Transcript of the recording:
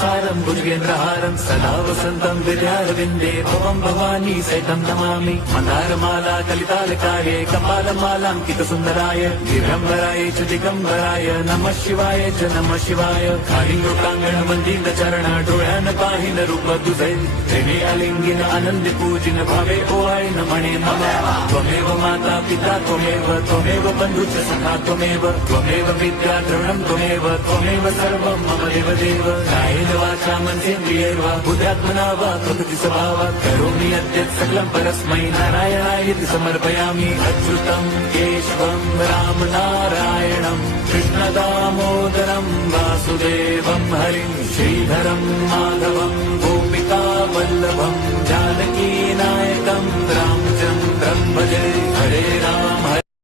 सारं भुजगेन्द्रहारं सदा वसन्तं विद्यारविन्दे भवं भवानी सहितं नमामि मन्दारमाला कलितालकाये कपालमालाङ्कितसुन्दराय दिगम्बराय च दिगम्बराय नमः शिवाय च नमः शिवाय कालिङ्गोटाङ्गण वन्दित चरण डोळ्यान पाहिन रूप तुझे प्रेमे अलिंगिन आनंद पूजिन भावे ओवाळीन म्हणे मम त्वमेव माता पिता त्वमेव बन्धुश्च सखा त्वमेव विद्या द्रविणं त्वमेव सर्वं मम देव कायेन वाचा मनसेन्द्रियैर्वा बुद्ध्यात्मना वा प्रकृति स्वभावात् करोमि यद्यत् सकलं परस्मै नारायणायति समर्पयामि अच्युतं केशवं रामनारायणं कृष्णदामोदरं वासुदेवं हरिं श्रीधरं माधवं गोपिका वल्लभं जानकीनायकं रामचन्द्रं भजे हरे राम